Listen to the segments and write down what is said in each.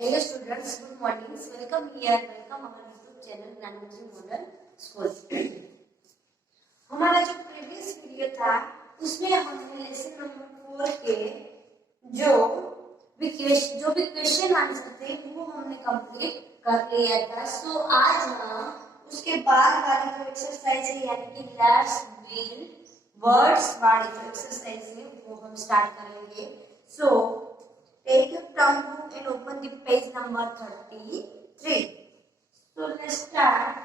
Hello students, good morning. Welcome here. Welcome our YouTube channel Gyanotri model school. हमारा जो previous video था उसमें हमने लेसन नंबर 4 के जो भी क्वेश्चन आंसर थे वो हमने कंप्लीट कर लिया था। सो आज हम उसके बाद वाली जो एक्सरसाइज है यानी कि लेट्स बिल्ड वर्ड्स वाली जो एक्सरसाइज है वो हम स्टार्ट करेंगे। सो take your term book and open the page number 33. So let's start.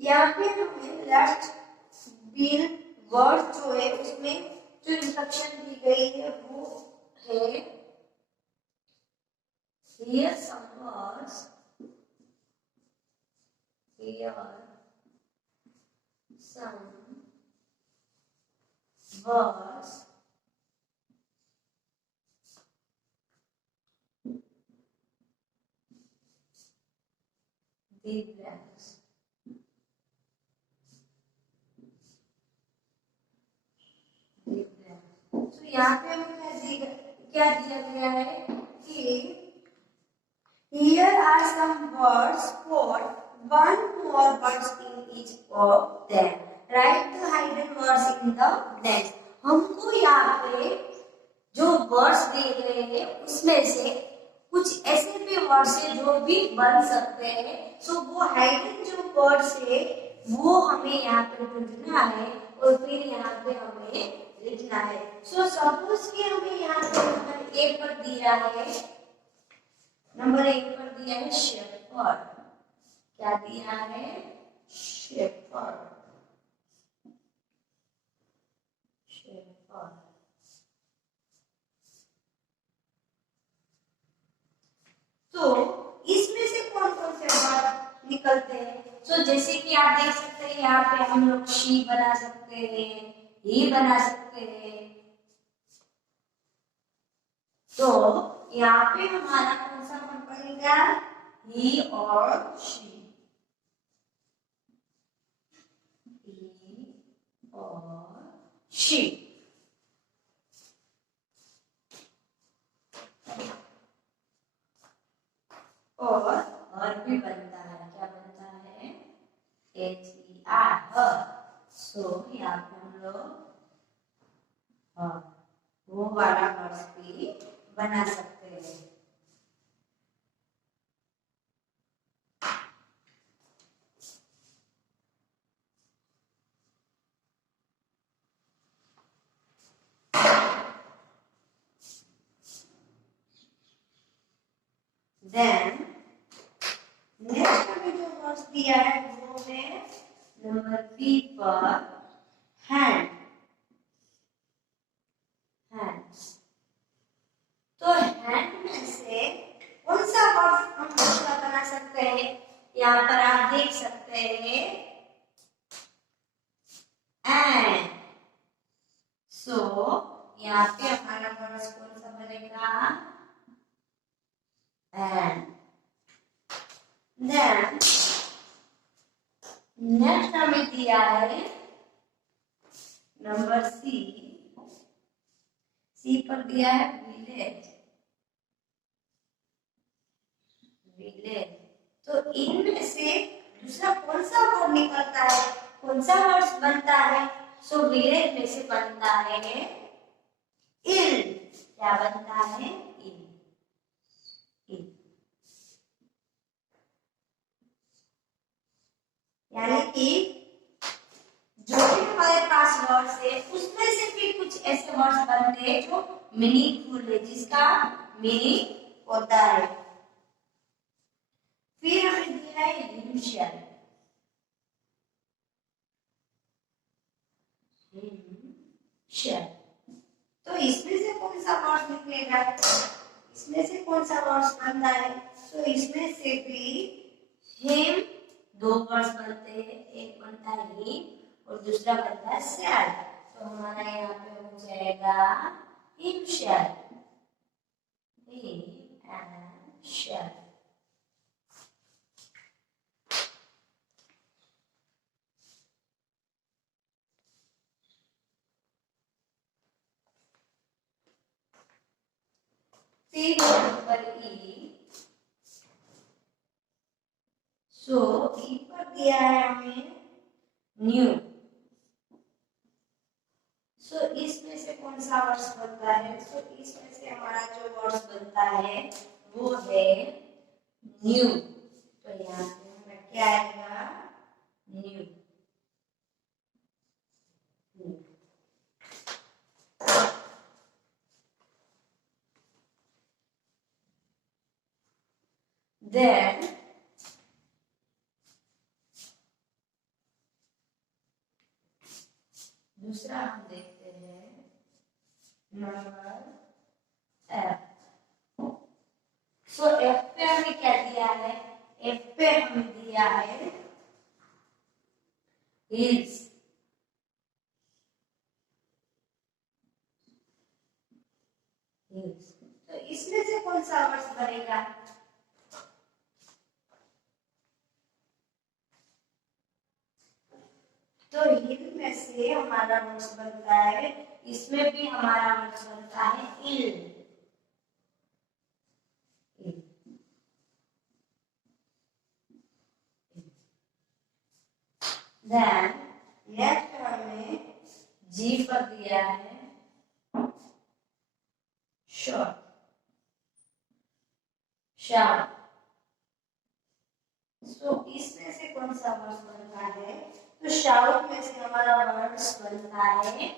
यहाँ पे हमें लेट्स बिल्ड वर्ड जो है उसमें जो इंस्ट्रक्शन दी गई है वो है here some words, here some words the blanks. तो यहाँ पे हमें क्या दिया गया है कि here are some words for one more words in each of them. Write the hidden words in the blanks. हमको यहाँ पे जो वर्ड्स दिए गए हैं उसमें से कुछ ऐसे भी वर्ड्स है जो भी बन सकते हैं। सो वो हाइडन जो वर्ड्स है वो हमें यहाँ पे ढूंढना है और फिर यहाँ पे हमें लिखना है। सो सपोज कि हमें यहाँ पे नंबर 1 पर दिया है, नंबर 1 पर दिया है शेफर्ड। क्या दिया है? शेफर्ड। शेफर्ड। तो इसमें से कौन कौन से वर्ड निकलते हैं? तो जैसे कि आप देख सकते हैं यहाँ पे हम लोग शी बना सकते हैं, ही बना सकते हैं। तो यहाँ पे हमारा कौन सा वर्ड बनेगा? ही और शी। ही और शी। और भी बनता है। क्या बनता है? HER, हर। सो यहाँ पे हम लोग वो वाला वर्ड्स भी बना सकते हैं। देन नेक्स्ट हमें जो वर्ड्स दिया है वो है नंबर 3 पर हैंड। हैंड्स। तो हैंड में से कौन सा वर्ड हम दूसरा बना सकते हैं? यहाँ पर आप देख सकते हैं एंड। सो यहाँ पे हमारा वर्ड कौन सा बनेगा? एंड। देन नेक्स्ट हमें दिया है नंबर सी। सी पर दिया है विलेज। विलेज। तो इनमें से दूसरा कौन सा वर्ड निकलता है? कौन सा वर्ड बनता है? सो विलेज में से बनता है इल। क्या बनता है? इल। इल। यानी कि जो भी हमारे पास वर्ड्स है उसमें से भी कुछ ऐसे वर्ड्स बनते हैं जो मीनिंगफुल है, जिसका मीनिंग होता है। फिर हमें दिया है इनिशियल। तो इसमें से कौन सा वर्ड निकलेगा? इसमें से कौन सा वर्ड बनता है? तो इसमें से भी हिम दो वर्ड्स बनते हैं। एक बनता है हिम और दूसरा बनता है शैल। तो हमारा यहाँ पे हो जाएगा him shall. Him and shall. फिर नंबर ई। सो ई पर दिया है हमें न्यू। सो इसमें से कौन सा वर्ड्स बनता है? सो इसमें से हमारा जो वर्ड्स बनता है वो है न्यू। तो यहाँ पे हमें क्या आएगा? न्यू। देन दूसरा हम देखते हैं नंबर एफ। सो एफ पे हमें क्या दिया है? एफ पे हमें दिया है हिल्स। हिल्स। तो इसमें से कौन सा वर्ड बनेगा? तो हिल में से हमारा वर्ड बनता है, इसमें भी हमारा वर्ड बनता है इल। देन नेक्स्ट हमें जी पर दिया है शॉर्ट। शार्प। सो इसमें से कौन सा वर्ड बनता है? तो शाउट में से हमारा वर्ड बनता है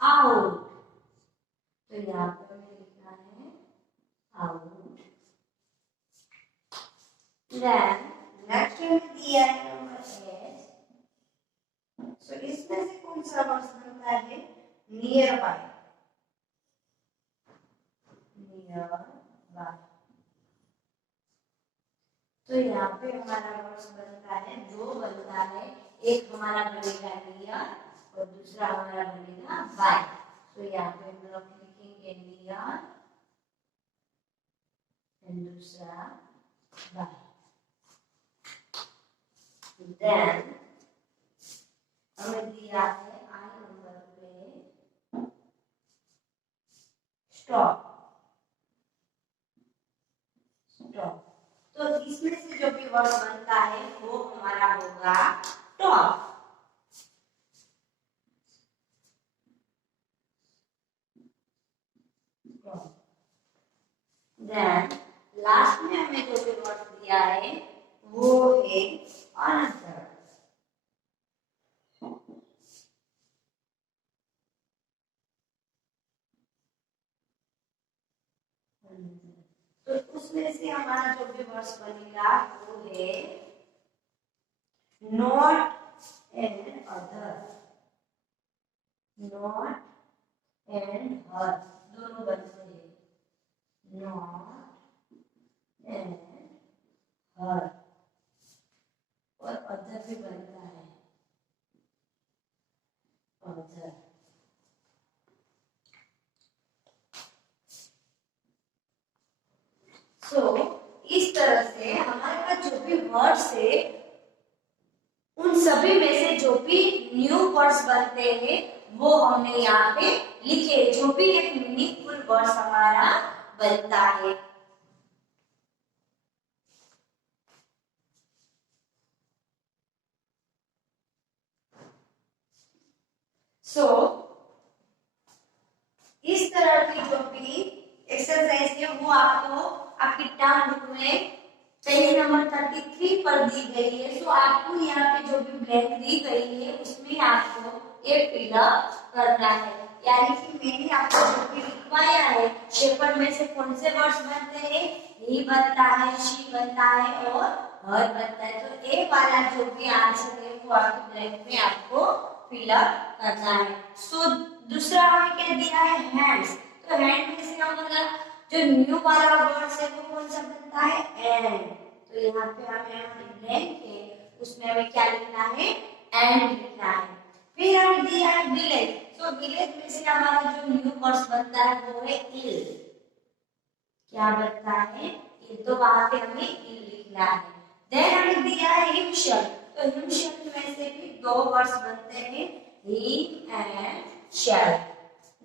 आउट। तो यहाँ पर हमें लिखना है आउट। देन नेक्स्ट हमें दिया है नंबर एच। सो इसमें से कौन सा वर्ड बनता है? Near by. Near by. तो यहाँ पे हमारा वर्ड बनता है, दो बनता है। एक हमारा बनेगा नियर और दूसरा हमारा बनेगा बाय। तो यहाँ पे हम लोग लिखेंगे नियर एंड दूसरा बाय। देन हमें दिया है आई नंबर पे स्टॉप। स्टॉप। तो इसमें से जो भी वर्ड बनता है वो हमारा होगा टॉप। देन लास्ट में हमें जो भी वर्ड दिया है वो है अनदर। तो उसमें से हमारा जो भी वर्ड बनेगा वो है not and other. Not and हर दोनों बनते हैं, नॉट एंड हर। और अदर भी बनता है, अदर। सो इस तरह से हमारे पास जो भी वर्ड्स है उन सभी में से जो भी न्यू वर्ड्स बनते हैं वो हमने यहाँ पे लिखे, जो भी एक मीनिंगफुल वर्ड्स हमारा बनता है। सो इस तरह की जो भी एक्सरसाइज है वो आपको आपकी टर्म बुक में पेज नंबर 33 पर दी गई है। सो आपको यहाँ पे जो भी ब्लैंक दी गई है उसमें आपको ये फिलअप करना है। यानी कि मैंने आपको जो भी लिखवाया है पेपर में से कौन से वर्ड्स बनते हैं, ही बनता है, शी बनता है और हर बनता है। तो ए वाला जो भी आंसर है वो आपके ब्लैंक में आपको फिलअप करना है। सो दूसरा हमें क्या दिया है? हैंड्स। तो हैंड में से हमारा जो न्यू वाला वर्ड है वो कौन सा बनता है? एंड। तो यहाँ पे हमें ब्लैंक है उसमें हमें क्या लिखना है? एंड लिखना है। फिर हमें दिया है विलेज। तो विलेज में से हमारा जो न्यू वर्ड बनता है वो है इल। क्या बनता है? इल। तो वहां पे हमें इल लिखना है। देन हमें दिया है हिमशल। तो हिमशल में से भी दो वर्ड्स बनते हैं, ही एंड शैल।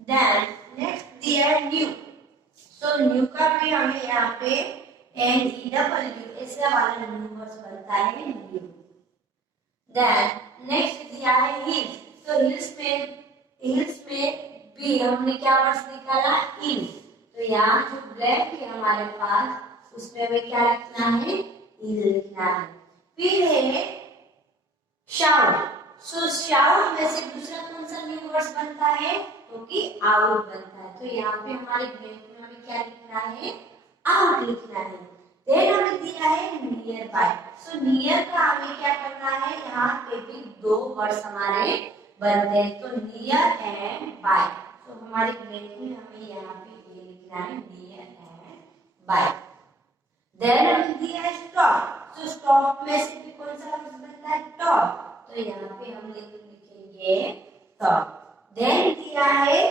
देन नेक्स्ट दिया है न्यू। सो न्यू का भी हमें यहाँ पे NEW ऐसा वाला न्यू वर्ड्स बनता है न्यू। देन नेक्स्ट दिया है हिल्स। तो हिल्स में भी हमने क्या वर्ड्स निकाला हिल। तो यहाँ जो ब्लैक है हमारे पास उसमें हमें क्या लिखना है हिल लिखना है। फिर है शाउट। सो शाउट में से दूसरा कौन सा न्यू वर्ड्स बनता है क्योंकि आउट बनता है। तो यहाँ पे हमारे ब्लैक में हमें क्या लिखना है आउट लिखना है। देन हमें दिया है नियर बाय। सो नियर का हमें क्या करना है यहाँ पे भी दो वर्ड्स हमारे बनते हैं। तो नियर एंड बाय। तो हमारे ब्लैक में हमें यहाँ पे ये लिखना है नियर एंड बाय। देन हमें दिया है स्टॉप। तो स्टॉप में से भी कौन सा वर्ड बनता है टॉप। तो यहाँ पे हम लिखेंगे टॉप। देन दिया है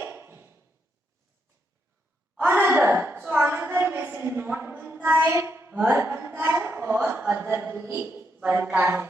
अनदर। सो अनदर में से नॉट बनता है हर बनता है और अदर भी बनता है।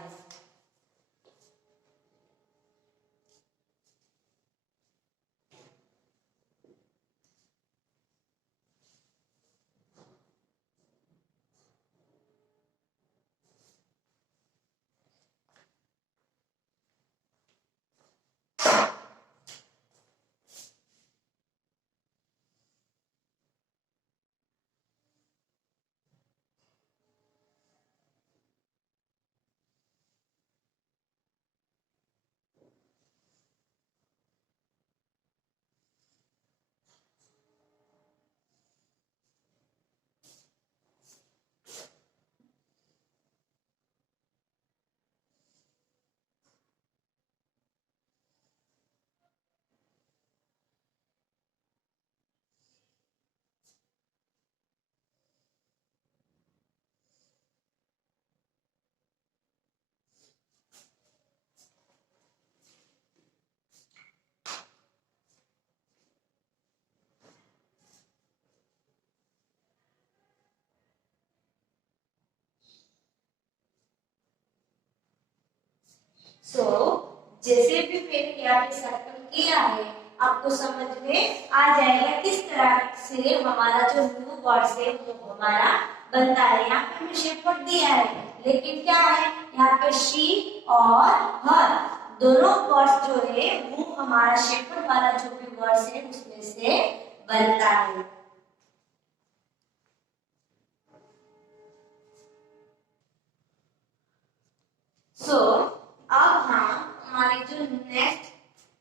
सो जैसे भी मैंने यहाँ पे सर्कल किया है आपको समझ में आ जाएगा किस तरह से हमारा जो न्यू वर्ड्स है वो हमारा बनता है। यहाँ पे हमें शेपर्ड दिया है लेकिन क्या है यहाँ पे शी और हर दोनों वर्ड्स जो है वो हमारा शेपर्ड वाला जो भी वर्ड्स है उसमें से बनता है। सो अब हम हमारे जो नेक्स्ट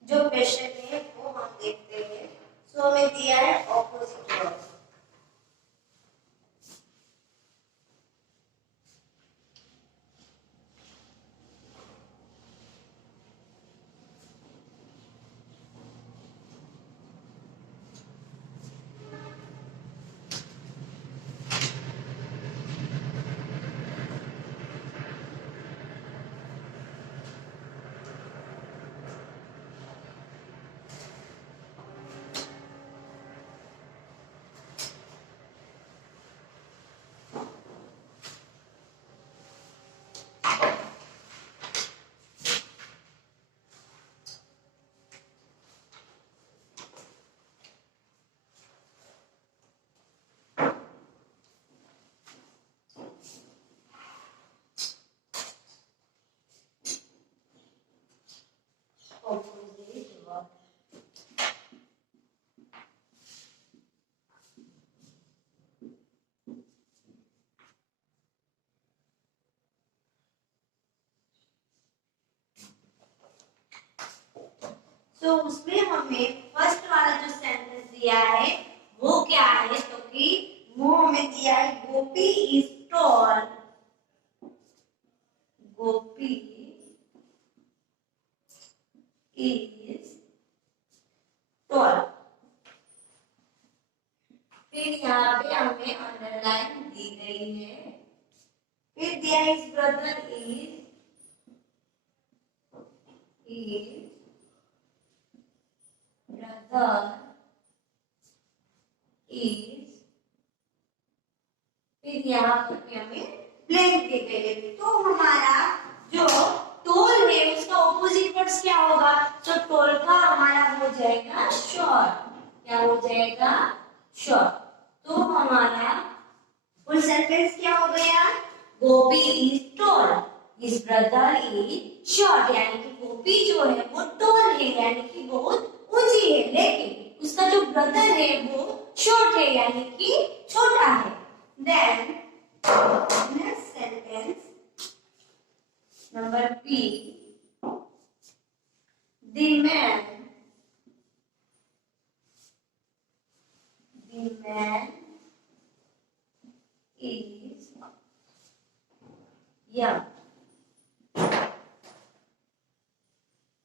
जो क्वेश्चन है वो हम देखते हैं। सो हमें दिया है ऑपोजिट वर्ड। Opposite word. तो उसमें हमें फर्स्ट वाला जो सेंटेंस दिया है वो क्या है तो कि वो हमें दिया है Gopi is tall. Gopi is tall. फिर यहाँ पे हमें अंडरलाइन दी गई है। फिर दिया है is brother is brother is। फिर यहाँ पे हमें ब्लैंक दी गई है। तो हमारा जो टोल है उसका ऑपोजिट वर्ड्स क्या होगा। तो टोल का हमारा हो जाएगा श्योर। क्या हो जाएगा श्योर। तो Gopi is tall, his brother is short, यानी कि गोपी जो है वो टॉल है यानी कि बहुत ऊंची है, लेकिन उसका जो ब्रदर है वो शॉर्ट है यानी कि छोटा है। Then next sentence number B, the man is young,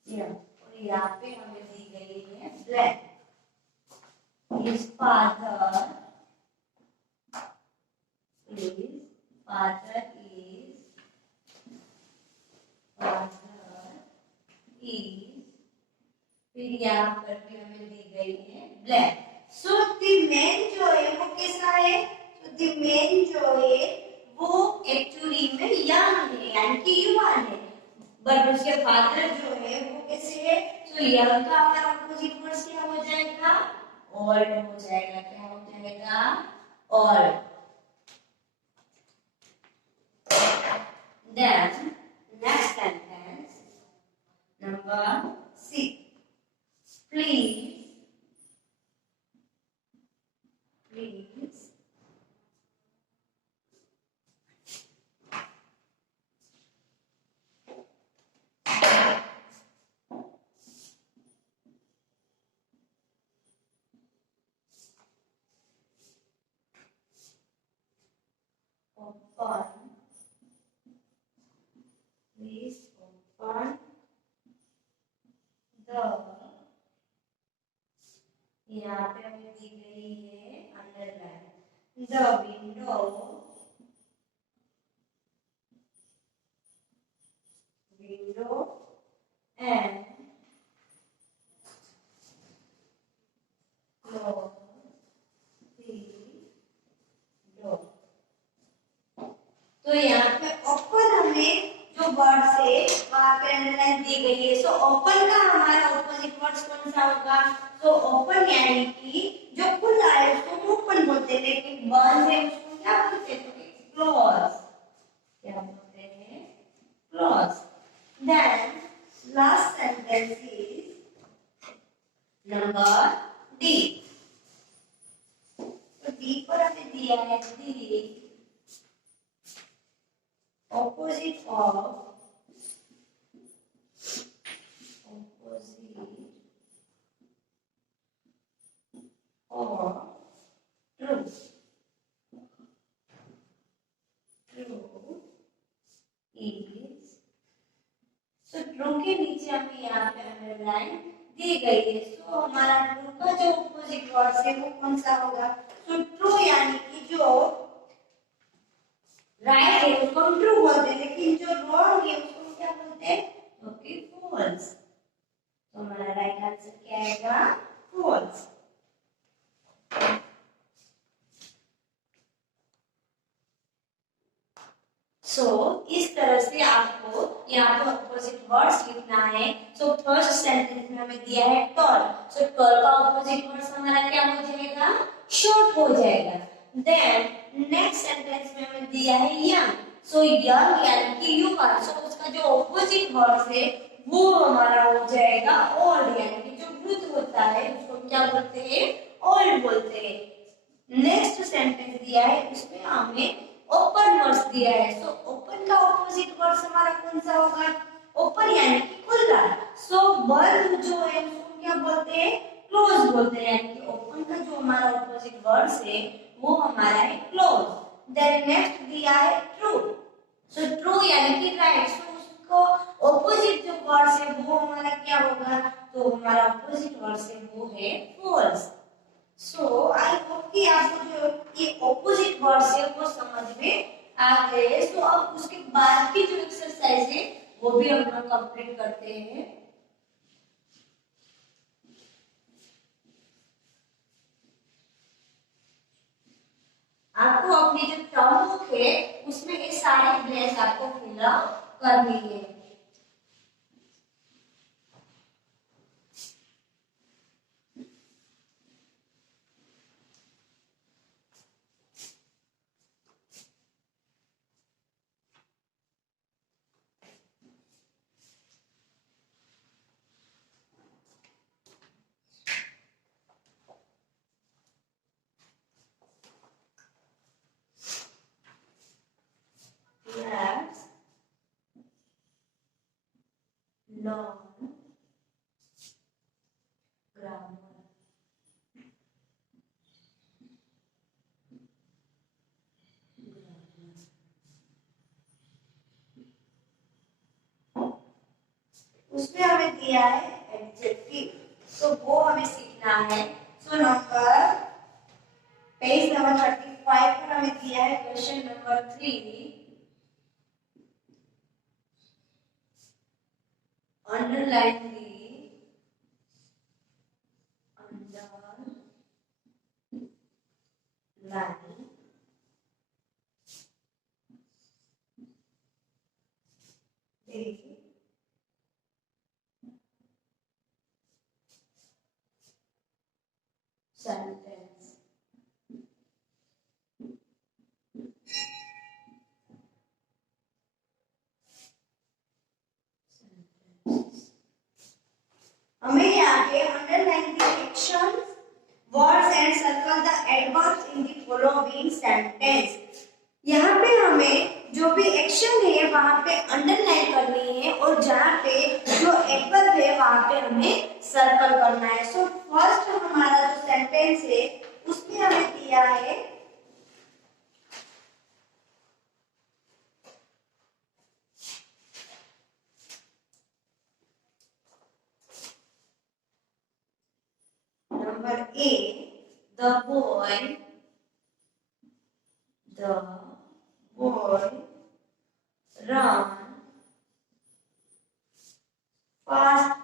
और यहाँ पे हमें दी गई है black, his father is father is फिर यहाँ पर भी हमें दी गई है ब्लैक। सो द मैन जो है वो कैसा है, तो द मैन जो है वो एक्चुअली में यंग है यानी कि युवा है, बट उसके फादर जो है वो कैसे है, तो यंग का हमारा अपोजिट वर्ड क्या हो जाएगा, ओल्ड हो जाएगा। क्या हो जाएगा, old. Then next sentence number 6, please open the, यहाँ पे हमें दी गई है underline, the window and close the door. तो यहाँ पे ओपन हमें जो वर्ड से वहां पे अंडरलाइन दी गई है, सो ओपन का हमारा ऑपोजिट वर्ड कौन सा होगा, तो ओपन यानी कि जो खुला है उसको ओपन बोलते हैं, लेकिन बंद है उसको क्या बोलते हैं, क्लोज। क्या बोलते हैं, close. Then last sentence is number D. तो डी पर हमें दिया है D opposite of or true is, so true के नीचे हमें यहाँ पे अंडरलाइन दी गई है, सो हमारा ट्रू का जो ऑपोजिट वर्ड है वो कौन सा होगा, तो ट्रू यानी कि जो राइट है उसको हम ट्रू बोलते हैं, लेकिन जो रॉन्ग है उसको क्या बोलते हैं, तो कि फॉल्स। तो हमारा राइट आंसर क्या आएगा, फॉल्स। सो इस तरह से आपको यहाँ पे ऑपोजिट वर्ड्स लिखना है। सो फर्स्ट सेंटेंस में हमें दिया है टॉल, सो टॉल का ऑपोजिट वर्ड्स हमारा क्या हो जाएगा, शॉर्ट हो जाएगा। देन नेक्स्ट सेंटेंस में हमें दिया है यंग, सो यंग यानी कि युवा, सो उसका जो ऑपोजिट वर्ड्स है वो हमारा हो जाएगा ओल्ड, यानी कि जो वृद्ध होता है उसको क्या बोलते हैं, ओल्ड बोलते हैं। नेक्स्ट सेंटेंस दिया है उसमें हमें ओपन वर्ड्स दिया है, सो ओपन का ऑपोजिट वर्ड्स हमारा कौन सा होगा, ओपन यानी कि खुला, सो बंद जो है उसको क्या बोलते हैं, क्लोज बोलते हैं, यानी कि ओपन का जो हमारा ऑपोजिट वर्ड्स है वो हमारा है क्लोज। देन नेक्स्ट दिया है ट्रू, सो ट्रू यानी कि राइट, सो उसको ऑपोजिट जो वर्ड्स है वो हमारा क्या होगा, तो हमारा ऑपोजिट वर्ड्स है वो है फॉल्स। सो आई होप कि आपको जो ये ऑपोजिट वर्ड्स है वो समझ में आ गए। सो अब उसके बाद की जो एक्सरसाइज है वो भी हम लोग कंप्लीट करते हैं। आपको अपनी जो टर्म बुक है उसमें ये सारी ब्लैंक्स आपको फिलअप करनी है। Learn grammar. उसमें हमें दिया है एडजेक्टिव, तो वो हमें सीखना है। सो नंबर पेज नंबर 35 पर हमें दिया है question number 3, underline the sentence. हमें यहाँ पे underline the actions, words and circle the adverbs in the following sentence. यहाँ पे हमें जो भी एक्शन है वहां पे अंडरलाइन करनी है और जहाँ पे जो एडवर्ब है वहां पे हमें सर्कल करना है। सो फर्स्ट हमारा जो सेंटेंस है उसमें हमें दिया है number A, the boy run fast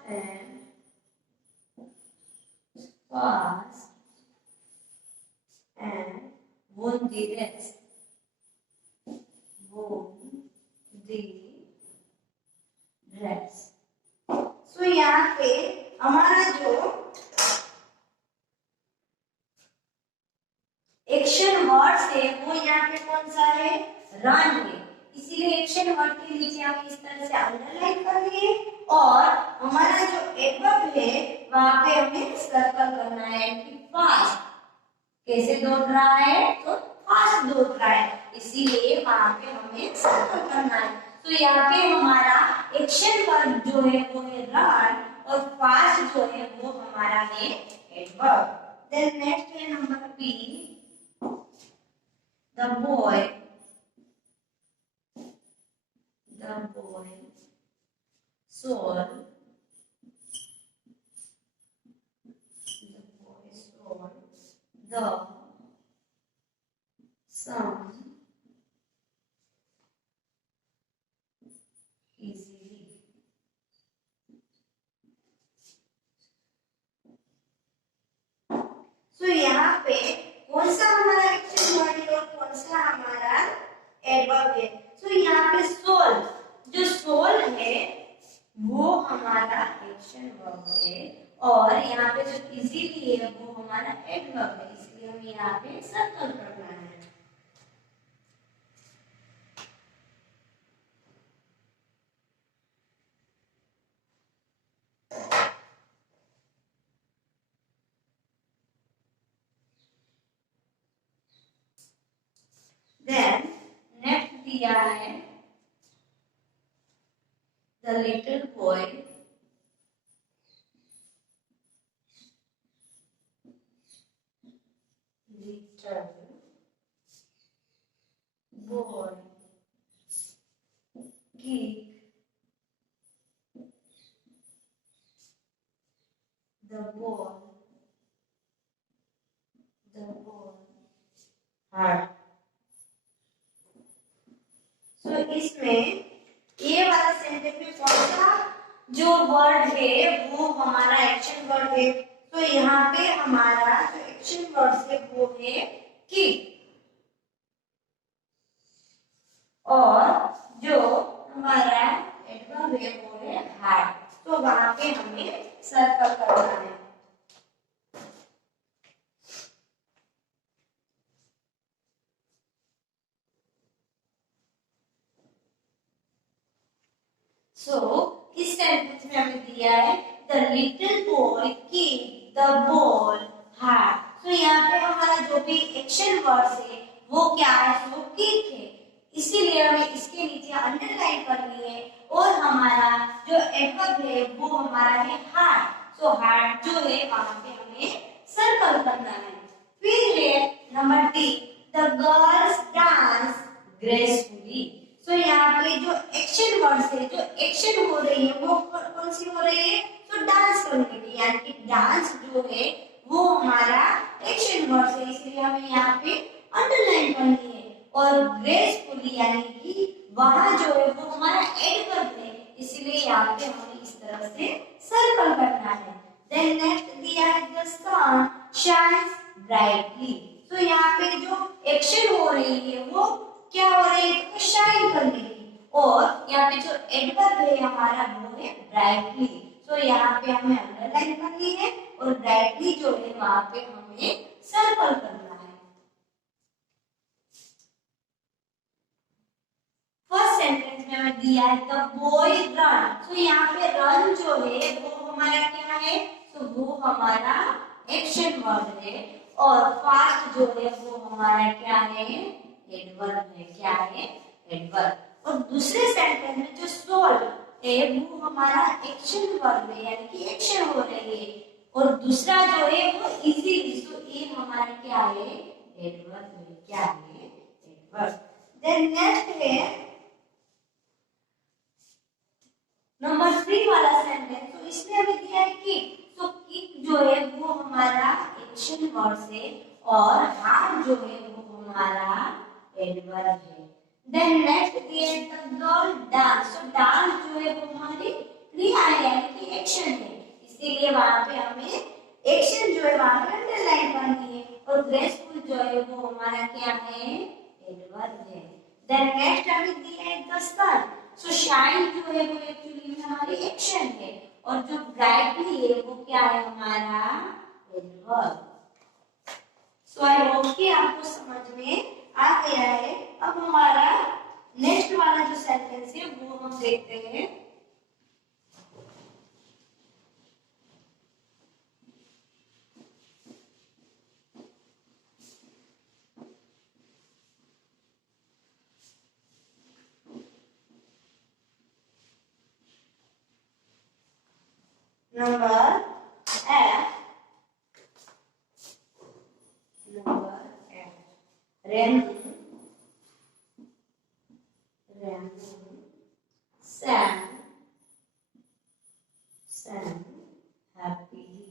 and won the race. So यहाँ पे हमारा जो एक्शन वर्ड है वो यहाँ पे कौन सा है, रन है, इसीलिए एक्शन वर्ड के नीचे हम इस तरह से अंडरलाइन कर लिए और हमारा जो एडवर्ब है वहां पे हमें सर्कल करना है कि फास्ट कैसे दौड़ रहा है, तो फास्ट दौड़ रहा है, इसीलिए वहां पे हमें सर्कल करना है। तो यहाँ पे हमारा एक्शन वर्ब जो है वो है रन और फास्ट जो है वो हमारा है एडवर्ब। देन नेक्स्ट है number B, the boy sold the some easily. So यहाँ पे कौन सा हमारा एक्शन वर्ड है और कौन सा हमारा एडवर्ब है। So यहाँ पे सोल, जो सोल है वो हमारा एक्शन वर्ब है और यहाँ पे जो इजीली है वो हमारा एडवर्ब है, इसलिए हमें यहाँ पे सर्कल करना है। Then next दिया है the little boy kick the ball hard. So इसमें ये वाला सेंटेंस में कौन सा जो वर्ड है वो हमारा एक्शन वर्ड है। तो यहाँ पे हमारा जो एक्शन वर्ड है वो है किक और जो हमारा एडवर्ब है वो है हार्ड। तो वहां पे हमें सर्कल करना है। इस सेंटेंस में हमें दिया है the little boy kick the ball hard. यहाँ पे हमारा जो भी एक्शन वर्ड है वो क्या है, सो किक है। इसीलिए हमें इसके नीचे अंडरलाइन करनी है। और हमारा जो एडवर्ब है वो हमारा है हार्ट। सो हार्ट जो है वहां पे हमें सर्कल करना है। फिर है number D, the girls dance gracefully. So यहाँ पे जो एक्शन वर्ड्स है, जो एक्शन हो रही है वो कौन सी हो रही है? तो डांस करने की, यानी कि डांस जो है वो हमारा एक्शन वर्ड्स है, इसलिए हमें यहाँ पे अंडरलाइन करनी है। और ग्रेसफुली यानी कि वहां जो है वो हमारा एडवर्ब है, इसलिए यहाँ पे हमें इस तरह से सर्कल करना है। देन नेक्स्ट दिया है द सन शाइन्स ब्राइटली। तो यहाँ पे जो एक्शन हो रही है वो क्या हो रही है? तो शाइन करने की। और यहाँ पे जो एडवर्ब है हमारा वो है ब्राइटली। तो यहाँ पे हमें अंडरलाइन करनी है और ब्राइटली जो है वहां पे हमें सर्कल करना है। फर्स्ट सेंटेंस में हमें दिया है द बॉय रन। तो यहाँ पे रन जो है वो हमारा क्या है? तो वो हमारा एक्शन वर्ड है। और फास्ट जो है वो हमारा क्या है? एडवर्ब है। क्या है? एडवर्ब। और दूसरे सेंटेंस में जो सोल है वो हमारा एक्शन वर्ब है, यानी कि एक्शन हो रही है। और दूसरा जो है वो इजीली, तो ये हमारा क्या है? एडवर्ब है। क्या है? एडवर्ब। देन नेक्स्ट है नंबर 3 वाला सेंटेंस। तो इसमें हमें दिया है किक। तो किक जो है वो हमारा एक्शन वर्ड है और हार्ट जो है वो हमारा एडवर्ब है। देन नेक्स्ट दिया है द गर्ल डांस। तो डांस जो है वो हमारी क्रिया है, यानी कि एक्शन है, इसीलिए वहां पे हमें एक्शन जो है वहां पे अंडरलाइन करनी है। और ग्रेसफुल जो है वो हमारा क्या है? एडवर्ब है। देन नेक्स्ट हमें दिया है द सन। सो शाइन जो है वो एक्चुअली में हमारी एक्शन है और जो ब्राइटली है वो क्या है? हमारा एडवर्ब। सो आई होप कि आपको समझ में आ गया है। अब हमारा नेक्स्ट वाला जो सेंटेंस है वो हम देखते हैं। Number F. Number F, Renu sang happily।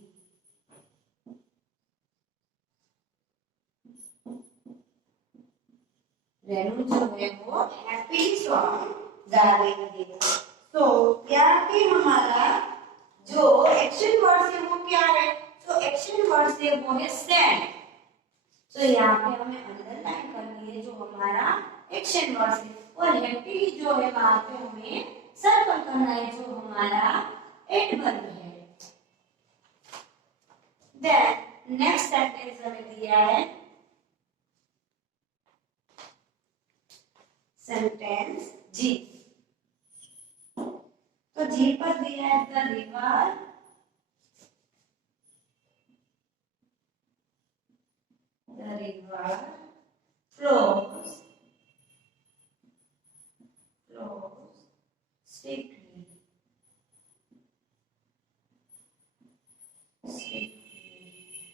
Renu जो है वो हैप्पीली सॉन्ग गा रही है। तो यहाँ पे हमारा जो एक्शन वर्ड है वो क्या है? तो एक्शन वर्ड है वो है सैंड। तो यहाँ पे हमें अंडरलाइन करनी है जो हमारा एक्शन वर्ड है। और हैप्पीली जो है वहां पे हमें सर्कल करना है जो हमारा एडवर्ब है। देन नेक्स्ट सेंटेंस हमें दिया है सेंटेंस जी। तो जी पर दिया है द रिवर flows swiftly।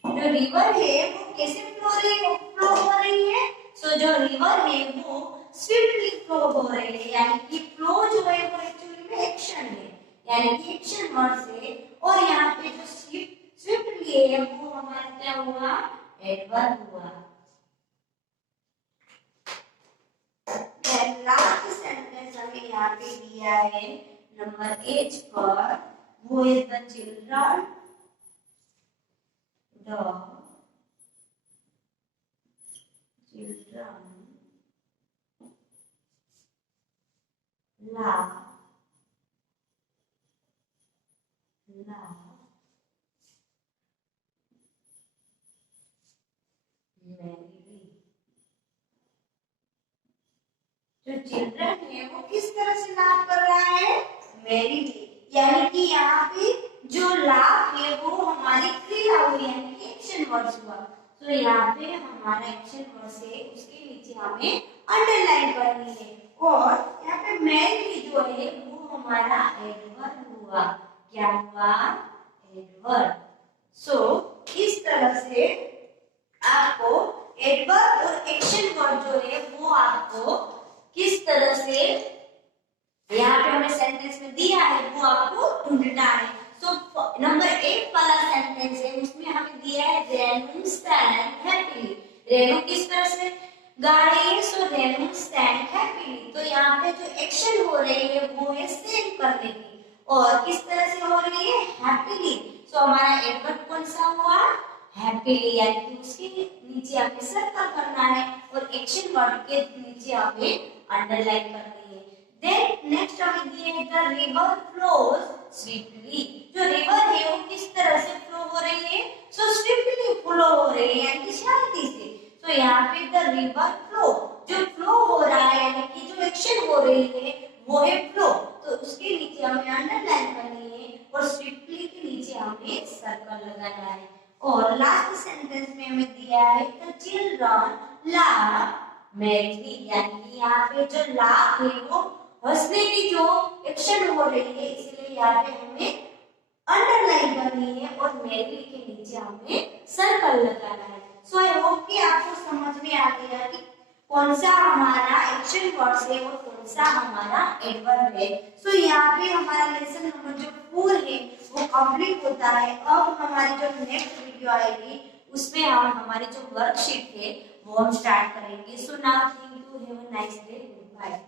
जो रिवर है वो कैसे फ्लो हो रही है? सो जो रिवर है वो स्विफ्टली फ्लो हो रही है, यानी कि फ्लो जो है वो एक्चुअली में एक्शन है, यानी कि एक्शन वर्ड से। और यहाँ पे जो स्विफ्टली है वो हमारा क्या हुआ? एडवर्ब हुआ। लास्ट सेंटेंस हमें यहाँ पे दिया है नंबर एच पर, वो है द चिल्ड्रन laugh merrily। जो चिल्ड्रन है वो किस तरह से लाभ कर रहा है? मैरीली, यानी कि यहाँ पे जो लाभ है वो हमारी क्रिया हुई, यानी कि एक्शन वर्ड हुआ। तो यहाँ पे हमारा एक्शन वर्ड से उसके नीचे हमें अंडरलाइन करनी है। और यहाँ पे मेनली जो है वो हमारा एडवर्ब हुआ। क्या हुआ? एडवर्ब। सो इस तरह से आपको एडवर्ब और एक्शन वर्ड जो है वो आपको किस तरह से यहाँ पे हमें सेंटेंस में दिया है वो आपको ढूंढना है। सो नंबर 8 वाला सेंटेंस है, उसमें हमें दिया है रेनू स्टैंड हैप्पीली। रेनू किस तरह से गा रही है? सो रेनू स्टैंड हैप्पीली। तो यहाँ पे जो एक्शन हो रही है वो है सेव करने की, और किस तरह से हो रही है? हैप्पीली। सो हमारा एडवर्ब कौन सा हुआ? हैप्पीली, यानी कि उसके नीचे हमें सर्कल करना है और एक्शन वर्ड के नीचे हमें अंडरलाइन करनी है। देन नेक्स्ट हमें दिए है द रिवर फ्लोज स्विफ्टली। जो रिवर है वो किस तरह से फ्लो हो रही है? सो स्विफ्टली फ्लो हो रही है, यानी कि शांति से। तो यहाँ पे द रिवर फ्लो, जो फ्लो हो रहा है यानी कि जो एक्शन हो रही है वो है फ्लो, तो उसके नीचे हमें अंडरलाइन करनी है और स्विफ्टली के नीचे हमें सर्कल लगाना है। और लास्ट सेंटेंस में हमें दिया है द चिल्ड्रन लाफ मैरिली, यानी कि यहाँ पे जो लाफ है वो हंसने की जो एक्शन हो रही है, इसलिए यहाँ पे हमें अंडरलाइन करनी है और मैरिली के नीचे हमें सर्कल लगाना है। सो आई होप कि आपको समझ में आ गया कि कौन सा हमारा एक्शन वर्ड है और कौन सा हमारा एडवर्ब है। सो यहाँ पे हमारा लेसन नंबर जो 4 है वो कंप्लीट होता है। अब हमारी जो नेक्स्ट वीडियो आएगी उसमें हम हमारी जो वर्कशीट है वो हम स्टार्ट करेंगे। So now thank you, have a nice day, bye.